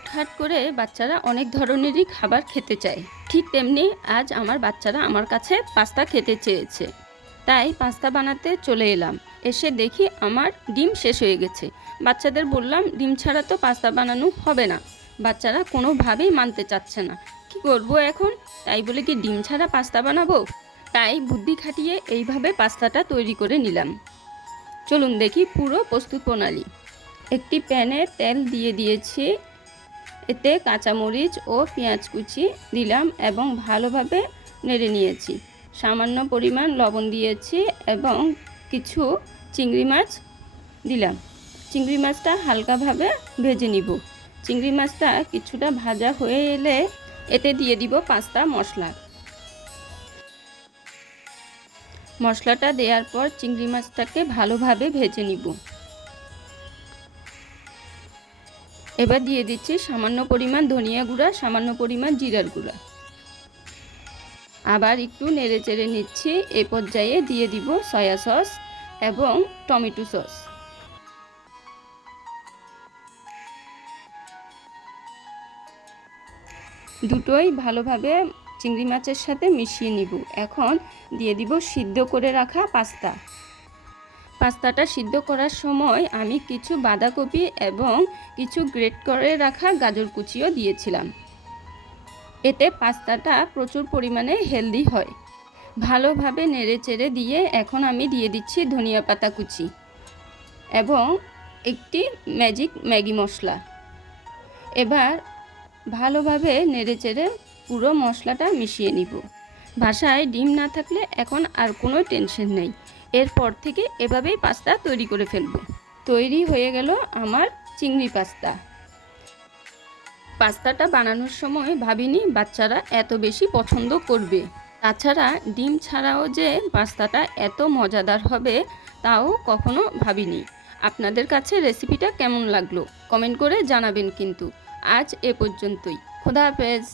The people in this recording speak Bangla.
হুটহাট করে বাচ্চারা অনেক ধরনেরই খাবার খেতে চায়। ঠিক তেমনি আজ আমার বাচ্চারা আমার কাছে পাস্তা খেতে চেয়েছে। তাই পাস্তা বানাতে চলে এলাম। এসে দেখি আমার ডিম শেষ হয়ে গেছে। বাচ্চাদের বললাম, ডিম ছাড়া তো পাস্তা বানানো হবে না। বাচ্চারা কোনোভাবেই মানতে চাচ্ছে না। কি করব এখন? তাই বলে কি ডিম ছাড়া পাস্তা বানাবো? তাই বুদ্ধি খাটিয়ে এইভাবে পাস্তাটা তৈরি করে নিলাম। চলুন দেখি পুরো প্রস্তুত প্রণালী। একটি প্যানে তেল দিয়ে দিয়েছি। এতে কাঁচামরিচ ও পেঁয়াজ কুচি দিলাম এবং ভালোভাবে নেড়ে নিয়েছি। সামান্য পরিমাণ লবণ দিয়েছি এবং কিছু চিংড়ি মাছ দিলাম। চিংড়ি মাছটা হালকাভাবে ভেজে নিব। চিংড়ি মাছটা কিছুটা ভাজা হয়ে এলে এতে দিয়ে দিব পাস্তা মশলা। মশলাটা দেওয়ার পর চিংড়ি মাছটাকে ভালোভাবে ভেজে নিব। এবার দিয়ে দিচ্ছি সামান্য পরিমাণ ধনিয়া গুঁড়া, সামান্য পরিমাণ জিরার গুঁড়া। আবার একটু নেড়ে চেড়ে নিচ্ছি, এ পর্যায়ে দিয়ে দিব সয়া সস এবং টমেটো সস। দুটোই ভালোভাবে চিংড়ি মাছের সাথে মিশিয়ে নিব। এখন দিয়ে দিব সিদ্ধ করে রাখা পাস্তা। পাস্তাটা সিদ্ধ করার সময় আমি কিছু বাঁধাকপি এবং কিছু গ্রেট করে রাখা গাজর কুচিও দিয়েছিলাম। এতে পাস্তাটা প্রচুর পরিমাণে হেলদি হয়। ভালোভাবে নেড়ে চেড়ে দিয়ে এখন আমি দিয়ে দিচ্ছি ধনিয়া পাতা কুচি এবং একটি ম্যাজিক ম্যাগি মশলা। এবার ভালোভাবে নেড়ে চেড়ে পুরো মশলাটা মিশিয়ে নিব। বাসায় ডিম না থাকলে এখন আর কোনো টেনশন নেই। এরপর থেকে এভাবেই পাস্তা তৈরি করে ফেলব। তৈরি হয়ে গেল আমার চিংড়ি পাস্তা। পাস্তাটা বানানোর সময় ভাবিনি বাচ্চারা এত বেশি পছন্দ করবে। তাছাড়া ডিম ছাড়াও যে পাস্তাটা এত মজাদার হবে, তাও কখনো ভাবিনি। আপনাদের কাছে রেসিপিটা কেমন লাগল? কমেন্ট করে জানাবেন কিন্তু। আজ এ পর্যন্তই। খোদা হাফেজ।